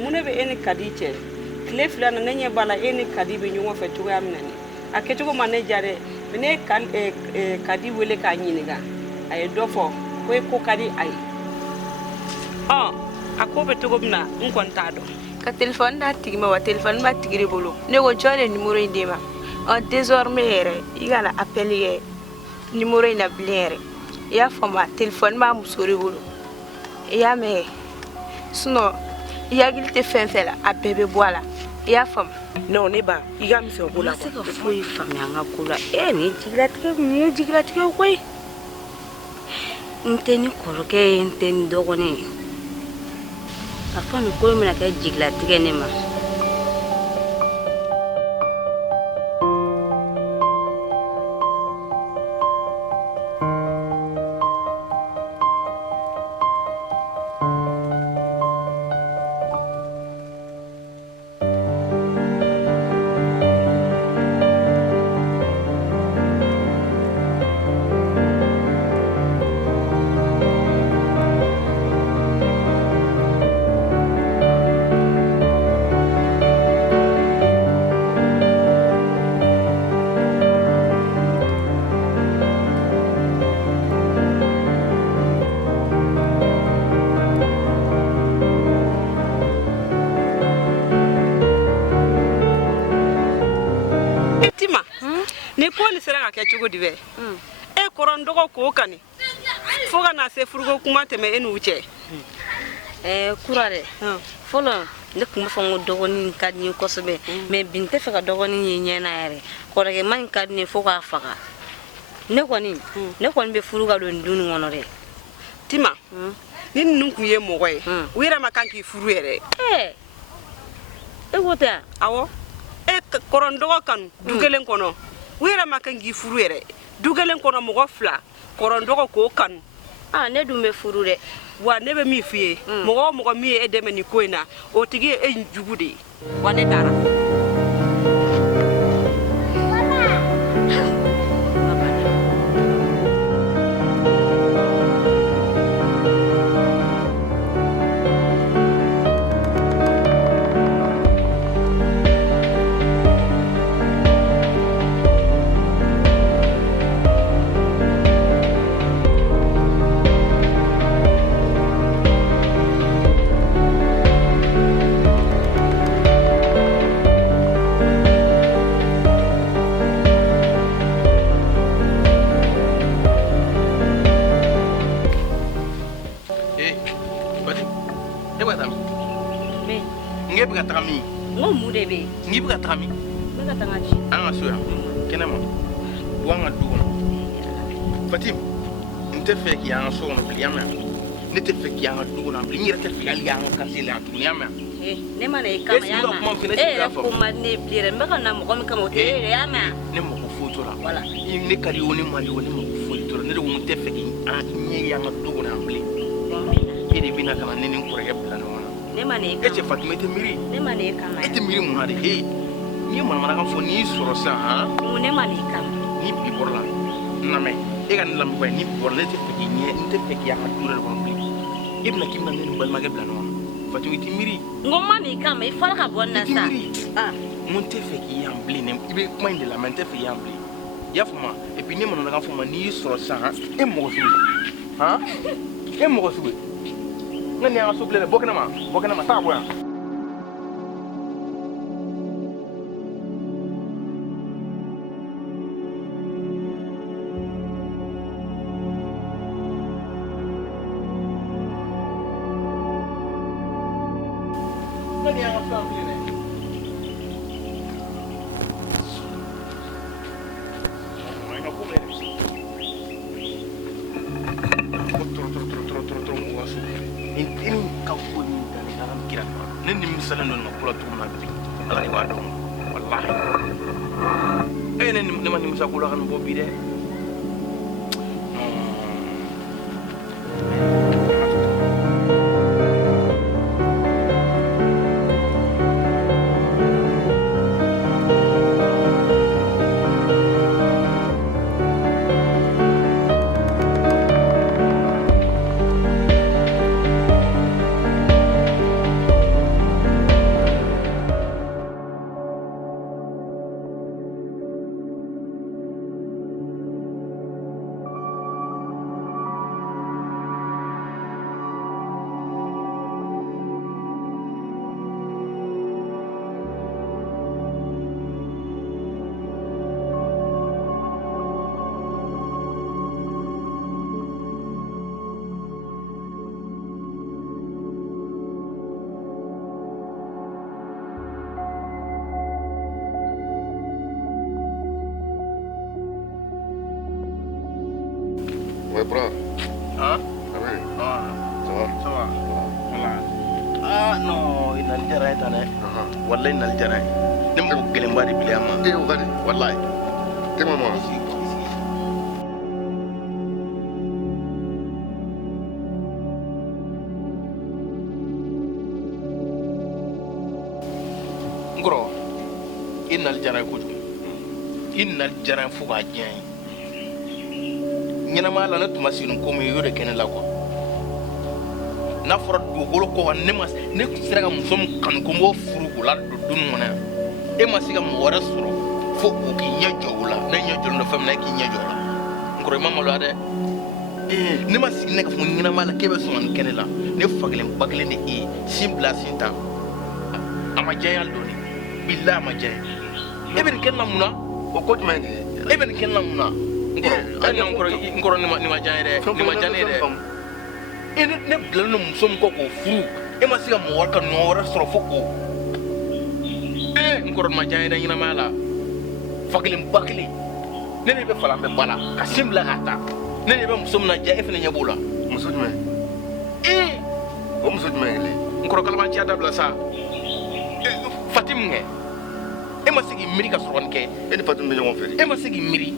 mun ne bɛ e ni Kadi cɛ tile fila na ne ɲɛ b'a la e ni Kadi bɛ ɲɔgɔn fɛ cogoya min na ni a kɛcogo ma ne diya dɛ mais ne ye Kadi wele k'a ɲininka a ye dɔ fɔ ko e ko ka di a ye a ko bɛ cogo min na n kɔni t'a dɔn ka téléphone d'a tigi ma wa téléphone b'a tigi de bolo ne ko jɔn de numéro in d'e ma désormais yɛrɛ i kana appel kɛ numéro in na bilen yɛrɛ i y'a faamu téléphone b'a muso de bolo i y'a mɛn sinon i hakili tɛ fɛn fɛn la a bɛɛ bɛ bɔ a la i y'a faamu non ne ba i ka misɛn ko la se ka foyi faamuya an ka ko la nin ye jigilatigɛ koyi n tɛ ni kɔrɔkɛ ye n tɛ ni dɔgɔnin ye a fɔ nin ko in bɛna kɛ jigilatigɛ ne ma ni ko ni sera ka kɛ cogo di bɛ e kɔrɔ dɔgɔ ko kani fo ka na se furuko kuma tɛmɛ e n'u cɛ kura dɛ fɔlɔ ne tun bɛ fɔ n ko dɔgɔnin ka di n ye kosɛbɛ mais bi n tɛ fɛ ka dɔgɔnin ye ɲɛ na yɛrɛ kɔrɔkɛ ma in ka di ne fo k'a faga ne kɔni bɛ furu ka don du nin kɔnɔ dɛ Tima ni ninnu kun ye mɔgɔ ye u yɛrɛ ma kan k'i furu yɛrɛ e ko tɛ awɔ e kɔrɔ dɔgɔ kanu du kelen kɔnɔ u yɛrɛ ma kan k'i furu yɛrɛ du kelen kɔnɔ mɔgɔ fila kɔrɔ dɔgɔ k'o kanu ne dun bɛ furu dɛ wa ne bɛ min f'i ye mɔgɔ o mɔgɔ min ye e dɛmɛ nin ko in na o tigi ye e jugu de ye wa ne taara ngi bɛ ka taga min an ka so yan kɛnɛ ma bɔ an ka du kɔnɔ Fatim n tɛ fɛ k'i an ka so kɔnɔ bilen y'a mɛn ne tɛ fɛ k'i an ka du kɔnɔ bilen n yɛrɛ tɛ fɛ hali an ka quartier la yan tuguni y'a mɛn ne ma na i kama y'a mɛn e yɛrɛ ko ma ne bilen yɛrɛ n bɛ ka na mɔgɔ min kama o tɛ e yɛrɛ y'a mɛn ne mago foyi t'o la ne ka di o ne man di o ne mago foyi t'o la ne de ko n tɛ fɛ k'i ɲɛ ye an ka du kɔnɔ yan bilen e de bɛna ka na ne ni n kɔrɔkɛ bila ɲɔgɔn na ne ma na i kama e cɛ Fatima e tɛ miiri ne ma na i kama e tɛ miiri mun na de n'i ye manamanakan fɔ n'i y'i sɔrɔ sisan ne ma na i kama ni bi bɔra la n lamɛn e ka ne lamɛn ba ye ni bi bɔra ne tɛ fɛ k'i ɲɛ n tɛ fɛ k'i an ka du yɛrɛ kɔnɔ bilen e bɛna k'i bɛna ne ni balimakɛ bila ɲɔgɔn na Fatima i tɛ miiri n ko ma na i kama i fɔra ka bɔ n na sa n ko n tɛ fɛ k'i yan bilen i bɛ kuma in de lamɛn n tɛ fɛ k'i yan bilen i y'a faamu et puis ne manamanakan fɔ ma n'i y'i sɔrɔ sisan e mɔgɔ sugu e mɔgɔ sugu n ka nin y'an ka so bilen dɛ bɔ kɛnɛ ma taa bɔ yan Ouais, bras. Hein? Ah oui. Ah, Ça va? ça va. Voilà. Ah non, il n'a le terrain, t'en es. Wallah, il n'a le terrain. Ne me dis pas que tu es un Eh, regarde. Wallah. T'es maman. Ngoro, il n'a le terrain que tu. Il n'a le terrain pour gagner. Ɲɛnama la ne tun ma sigi ko min y'o de kɛ ne la quoi n'a fɔra dugukolo ko kan ne tun sera ka muso min kanu ko n b'o furu k'o ladon du nin kɔnɔ yan e ma se ka mɔgɔ wɛrɛ sɔrɔ fo o k'i ɲɛ jɔ o la ne ɲɛ jɔlen don fɛn min na e k'i ɲɛ jɔ o la n kɔrɔ i ma maloya dɛ ne ma sigi ne ka fɔ ɲɛnama la k'e bɛ sɔn ka nin kɛ ne la ne fa kelen ba kelen de e ye sin bila sin ta a ma diya n dɔɔni bilahi a ma diya n e bɛ nin kɛ ne la mun na O ko jumɛn de ye? e bɛ nin kɛ ne la mun na nkɔrɔ ni ma diya n ye dɛ ni ma diya ne ye dɛ e ne bilalen don muso min kɔ k'o furu e ma se ka mɔgɔ wɛrɛ ka ɲɔgɔn wɛrɛ sɔrɔ fo o nkɔrɔ ni ma diya n ye dɛ ɲɛnamaya la fa kelen ba kelen ne de bɛ falan bɛ ba la ka sin bila k'a ta ne de bɛ muso min na diya e fana ɲɛ b'o la Muso jumɛn? O muso jumɛn ye kelen? nkɔrɔ kalabanciya dabila sa Fatim kɛ e ma se k'i miiri ka sɔrɔ nin kɛ E ni Fatim bɛ ɲɔgɔn fɛ de? e ma se k'i miiri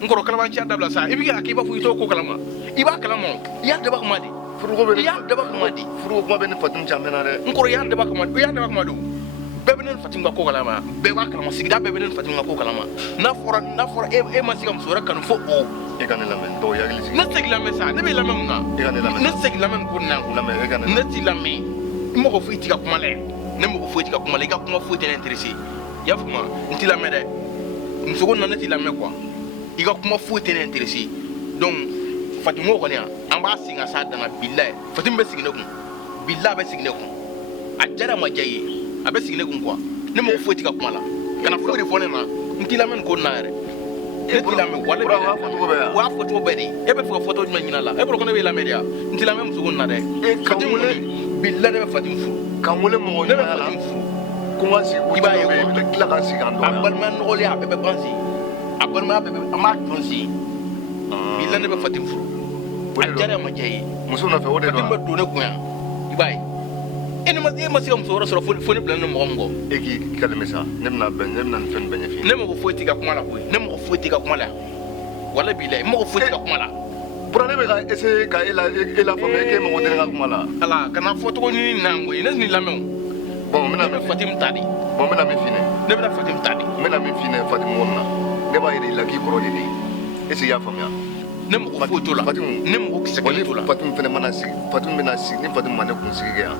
nkɔrɔ kalabanciya dabila sa i bɛ kɛ k'i b'a fɔ i t'o ko kalama i b'a kalama i y'a daba kama de Furuko bɛ i y'a daba kama de Furuko kuma bɛ ni Fatim cɛ mɛnna dɛ. nkɔrɔ i y'a daba kama de bɛɛ bɛ ne ni Fatim ka ko kalama bɛɛ b'a kalama sigida bɛɛ bɛ ne ni Fatim ka ko kalama n'a fɔra e ma se ka muso wɛrɛ kanu fo o E ka ne lamɛn dɔw i hakili sigi. ne tɛ se k'i lamɛn sa ne bɛ lamɛn mun na E ka ne lamɛn. ne tɛ se k'i lamɛn nin ko nin na Lamɛn e ka ne ne lamɛn. t'i lamɛn i mɔgɔ foyi t'i ka kuma la ne mɔgɔ foyi t'i ka kuma la i ka kuma foyi tɛ ne intéressé i y'a faamu n t'i lamɛn dɛ muso ko na ne t'i lamɛn quoi i ka kuma foyi tɛ ne intéressé donc Fatim ko kɔni an b'a segin ka s'a dan na bilahi Fatim bɛ sigi ne kun bilahi a bɛ sigi ne kun a diyara a ma diya i ye a bɛ sigi ne kun quoi ne mɔgɔ foyi t'i ka kuma la kana foyi de fɔ ne ma n t'i lamɛn nin ko nin na yɛrɛ ne t'i lamɛn wale Bura b'a fɔcogo bɛ yan. wa fɔcogo bɛɛ de e bɛ fɛ ka fɔcogo jumɛn ɲini a la e bolo ko ne b'i lamɛn de wa n t'i lamɛn muso ko nin na dɛ Fatim kɔni bilahi ne bɛ Fatim furu Ka n wele mɔgɔ ne bɛ ɲumanya la. Fatim furu Ko n ka sigi ko I b'a ye caman bɛ yen, i bɛ tila ka sigi an dɔn a yan. balimaya nɔgɔlen a bɛɛ bɛ ban sen a balimaya bɛɛ bɛ an b'a tɔn sen bilahi ne bɛ Fatim furu a diyara a ma diya i ye Muso nɔfɛ o de Fatim don bɛ don ne kun yan i b'a ye e ma se ka muso wɛrɛ sɔrɔ fo ne bilalen don mɔgɔ min kɔ e k'i kalime sa ne bɛna nin fɛn bɛɛ ɲɛf'i ye. ne mɔgɔ foyi t'i ka kuma la koyi ne mɔgɔ foyi t'i ka kuma la wala bilahi mɔgɔ foyi t'i ka kuma la Bura ne bɛ ka essayer ka e la faamuya e k'e mago tɛ ne ka kuma la. ala kana fɔcogo ɲini na koyi ne tɛ nin lamɛn o Bon n ne bɛna bɛ Fatim ta de bon n bɛna min f'i ɲɛna. ne bɛna Fatim ta de N bɛna min f'i ɲɛna Fatim ko nin na. Ne b'a yira i la k'i kɔrɔ de den. Est-ce que i y'a faamuya? ne mɔgɔ foyi t'o la Fatim ne mɔgɔ kisɛ bon kelen ni t'o la Fatim fɛnɛ mana sigi Fatim bɛna sigi ni Fatim ma ne kunsigi kɛ yan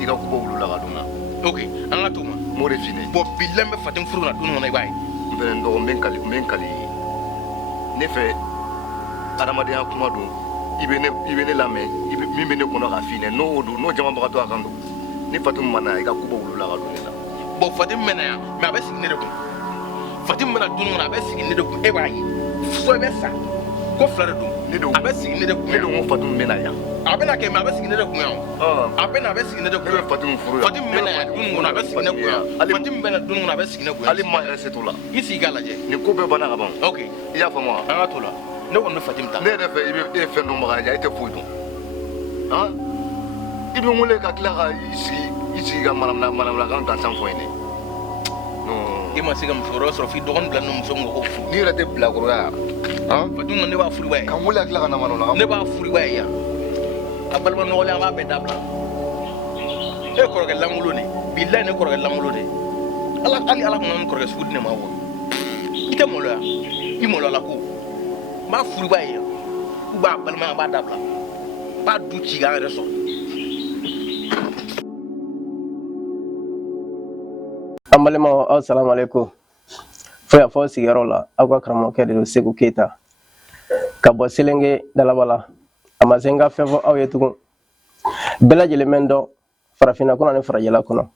i ka kubɔ wulu la ka don na. ok an ka t'o ma N b'o de f'i ɲɛna. bon bilahi n bɛ Fatim furu na du nin kɔnɔ i b'a ye N fɛnɛ n dɔgɔ n bɛ n kali i ye. Ne fɛ adamadenya kuma don i bɛ ne lamɛn min bɛ ne kɔnɔ k'a f'i ɲɛna n'o don n'o jamabagatɔ a kan don ni Fatim ma na i ka kubɔ wulu la ka don ne la. bon Fatim bɛ na yan mais a bɛ sigi ne de kun Fatim bɛna du nin kɔnɔ a bɛ sigi ne de kun e b'a ye fo i bɛ sa ko fila de don a bɛ sigi ne de kun Ne don ko Fatim bɛ na yan. a bɛna kɛ mais a bɛ sigi ne de kun yan a bɛna a bɛ sigi ne de Ne kun bɛ Fatim furu yan. Fatim bɛna yan du nin kɔnɔ a bɛ sigi ne kun yan Fatim bɛna du nin kɔnɔ a bɛ sigi ne kun yan hali ma yɛrɛ se t'o la. i sigi k'a lajɛ Nin ko bɛɛ banna ka ban. ok I y'a faamu wa? an ka t'o la ne kɔni bɛ Fatim ta Ne yɛrɛ fɛ e ye fɛn dɔnbaga ye e tɛ foyi dɔn. Han? I bɛ n wele ka tila ka i sigi ka manamanakan gansan fɔ n ye dɛ. Non. i ma se ka muso wɛrɛ sɔrɔ f'i dɔgɔnin bila ni muso min ko furu N'i yɛrɛ tɛ bilakoroya yan. Han? Fatim kɔni ne b'a furu i b'a ye Ka n wele ka tila ka na manɔ la. ne b'a furu i b'a ye yan a balima nɔgɔlen an b'a bɛɛ dabila e ye kɔrɔkɛ lankolon de bilahi ne kɔrɔkɛ lankolon de hali ala kun ka n kɔrɔkɛ sugu di ne ma wa i tɛ maloya i maloya la ko n b'a furu i b'a ye yan k'u b'a balimaya an b'a dabila n b'a du ci k'an yɛrɛ sɔrɔ an balimaw aw salamu alaikum fo y'a fɔ sigiyɔrɔ la aw ka karamɔgɔkɛ de don Segu Keyita ka bɔ Selenge Dalabala a ma se n ka fɛn fɔ aw ye tugun bɛɛ lajɛlen bɛ n dɔn farafinna kɔnɔ ani farajɛla kɔnɔ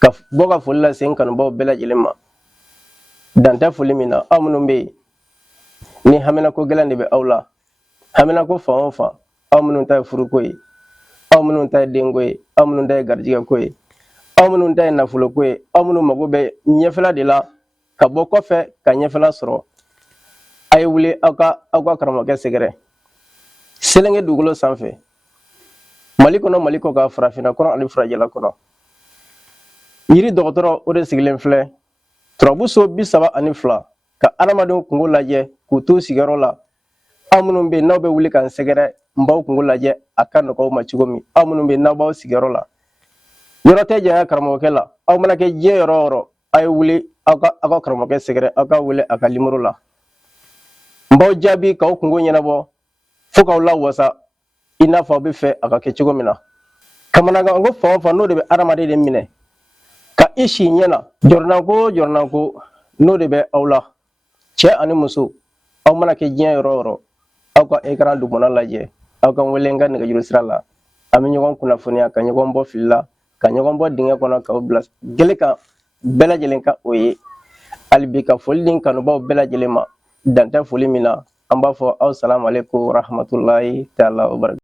ka bɔ ka foli lase n kanubaw bɛɛ lajɛlen ma dan tɛ foli min na aw minnu bɛ yen ni haminako gɛlɛn de bɛ aw la haminako fan o fan aw minnu ta ye furuko ye aw minnu ta ye denko ye aw minnu ta ye garijɛgɛko ye aw minnu ta ye nafoloko ye aw minnu mago bɛ ɲɛfɛla de la ka bɔ kɔfɛ ka ɲɛfɛla sɔrɔ a ye wuli aw ka karamɔgɔkɛ sɛgɛrɛ selenge dugukolo sanfɛ Mali kɔnɔ Mali kɔ ka farafinna kɔnɔ ani farajɛla kɔnɔ yiri dɔgɔtɔrɔ o de sigilen filɛ turabuso 32 ka adamadenw kungo lajɛ k'u to sigiyɔrɔ la aw minnu bɛ n'aw bɛ wuli k'an sɛgɛrɛ n b'aw kungo lajɛ a ka nɔgɔ ma cogo min aw minnu bɛ n'aw b'aw sigiyɔrɔ la yɔrɔ tɛ janya karamɔgɔkɛ la aw mana kɛ diɲɛ yɔrɔ o yɔrɔ a ye wuli aw ka karamɔgɔkɛ sɛgɛrɛ aw ka wele a ka numéro la n b'aw jaabi k'aw kungo ɲɛnabɔ fo k'aw lawasa i n'a fɔ aw bɛ fɛ a ka kɛ cogo min na kamanagan ko fan o fan n'o de bɛ adamaden de minɛ ka i si ɲɛna jɔrɔnanko n'o de bɛ aw la cɛ ani muso aw mana kɛ diɲɛ yɔrɔ o yɔrɔ aw ka écran dugumana lajɛ aw ka wele n ka nɛgɛjuru sira la an bɛ ɲɔgɔn kunnafoniya ka ɲɔgɔn bɔ fili la ka ɲɔgɔn bɔ dingɛ kɔnɔ k'aw bila gele kan bɛɛ lajɛlen ka o ye hali bi ka foli di n kanubaw bɛɛ lajɛlen ma dan tɛ foli min na an b'a fɔ aw salamu aleykum rahmatulahi taala wa barakatuh